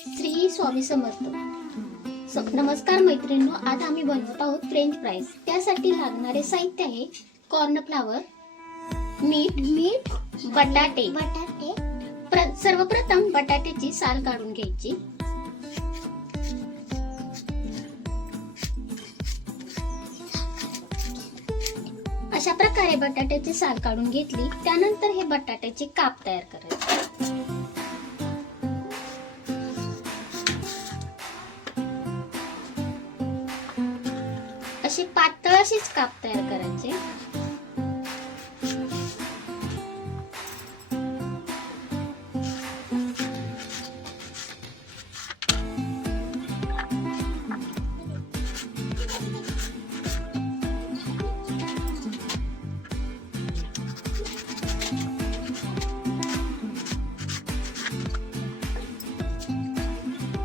श्री स्वामी समर्थ. नमस्कार मैत्रिणींनो, आज आम्ही बनवत आहोत फ्रेंच फ्राईज. त्यासाठी लागणारे साहित्य आहे कॉर्नफ्लावर, मीठ, बटाटे. सर्वप्रथम बटाट्याची साल काढून घ्यायची. अशा प्रकारे बटाट्याची साल काढून घेतली. त्यानंतर हे बटाट्याचे काप तयार करायचे. असे पातळ असेच काप तयार करायचे.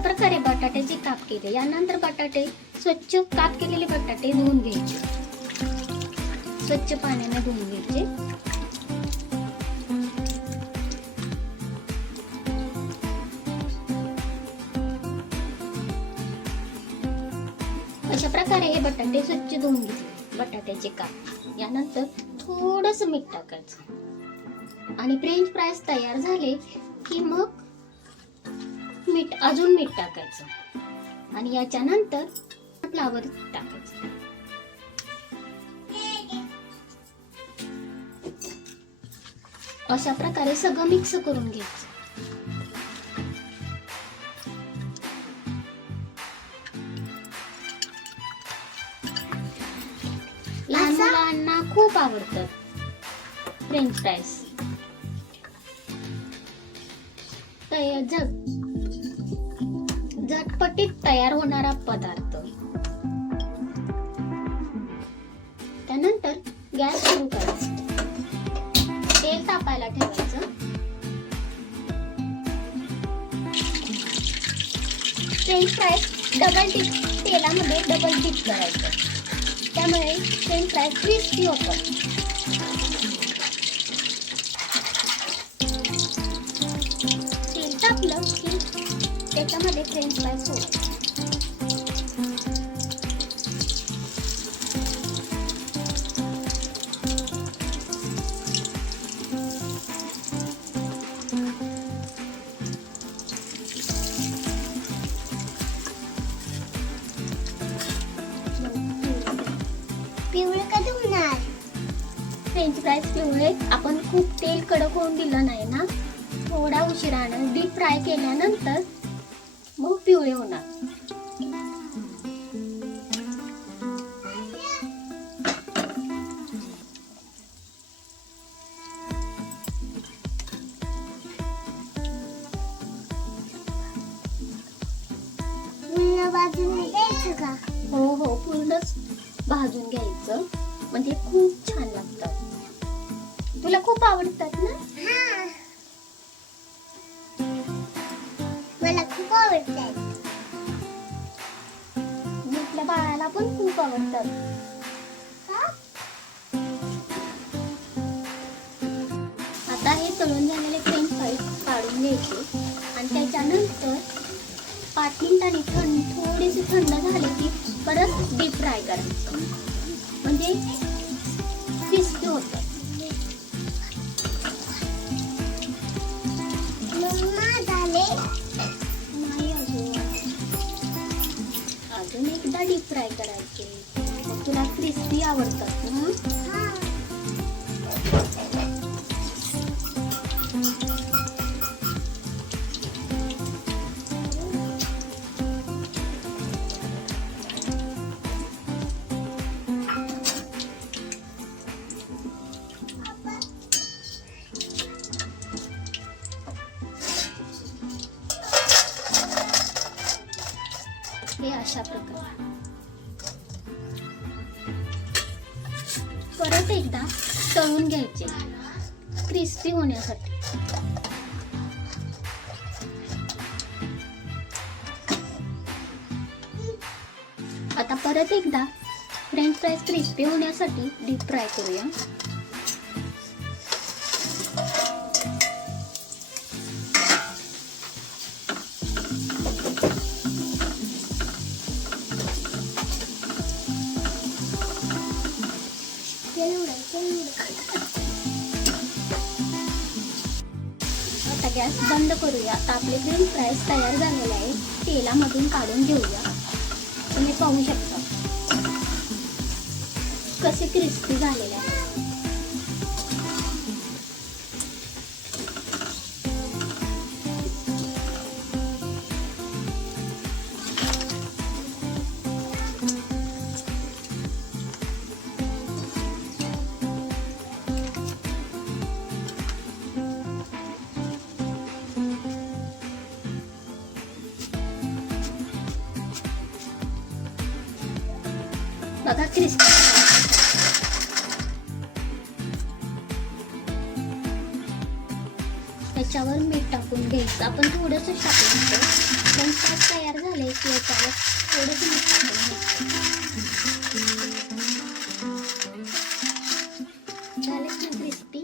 प्रकारे बटाट्याचे काप केले. यानंतर बटाटे स्वच्छ काप केलेले बटाटे धुवून घ्यायचे. स्वच्छ पाण्याने धुवून घ्यायचे. अशा प्रकारे हे बटाटे स्वच्छ धुवून घेतले. बटाट्याचे काप. यानंतर थोडस मीठ टाकायचं आणि फ्रेंच फ्राईज तयार झाले की मग अजून मीठ टाकायचं आणि याच्या नंतर फ्लावर टाकायचं. अशा प्रकारे सगळं मिक्स करून घ्यायचं. लहान मुलांना खूप आवडतात फ्रेंच फ्राईज. झटपटीत तयार होणारा पदार्थ. त्यानंतर गॅस सुरू करायचा. तेल तापायला ठेवायचं. फ्रेंच फ्राईज तेलामध्ये डबल डिप करायचं. त्यामुळे फ्रेंच फ्राईज क्रिस्पी होतात. तेल तापलं की त्याच्यामध्ये फ्रेंच फ्राईज सोडायचे. पिवळे कधी होणार? फ्रेंच फ्राईज पिवळे आपण खूप तेल कडक होऊन दिलं नाही ना, थोडा उशिरानं डीप फ्राय केल्यानंतर मग पिवळे होणार. हो, पूर्णच भाजून घ्यायचं म्हणजे खूप छान लागतात. तुला खूप आवडतात ना? मला खूप आवडतात. आपल्या बाळाला पण खूप आवडतात. आता हे तळून झालेले फ्रेंच फ्राईज काढून घ्यायचे आणि त्याच्यानंतर 5 मिनिटांनी थोडेसे थंड झाले की परत डीप फ्राय करायचं म्हणजे क्रिस्पी होतं. अजून एकदा डीप फ्राय करायचे. तुला क्रिस्पी आवडतात ना? हे अशा प्रकारे परत एकदा तळून घ्यायचे क्रिस्पी होण्यासाठी. आता परत एकदा फ्रेंच फ्राईज क्रिस्पी होण्यासाठी डीप फ्राय करूया. गॅस बंद करूया. आता आपले फ्रेंच फ्राईज तयार झालेले आहे. तेलामधून काढून घेऊया. तुम्ही पाहू शकता कसे क्रिस्पी झालेले आहे. बघा क्रिस्पी. त्याच्यावर मीठ टाकून घ्यायचं. आपण थोडंसं टाकून घेतो. फ्रेंच फ्राईज तयार झाले की याच्यावर थोडंसं मीठ टाकून घ्यायचं. झाले ना क्रिस्पी.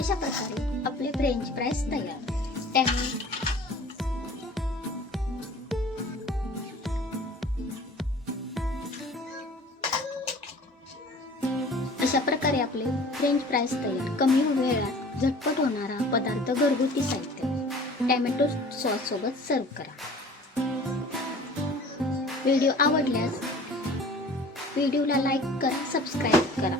अशा प्रकारे आपले फ्रेंच फ्राईज तयार. अशा प्रकारे आपले फ्रेंच फ्राईज तयार. कमी वेळात झटपट होणारा पदार्थ, घरगुती साहित्य. टॅमॅटो सॉस सोबत सर्व करा. व्हिडिओ आवडल्यास व्हिडिओला लाईक करा, सबस्क्राईब करा.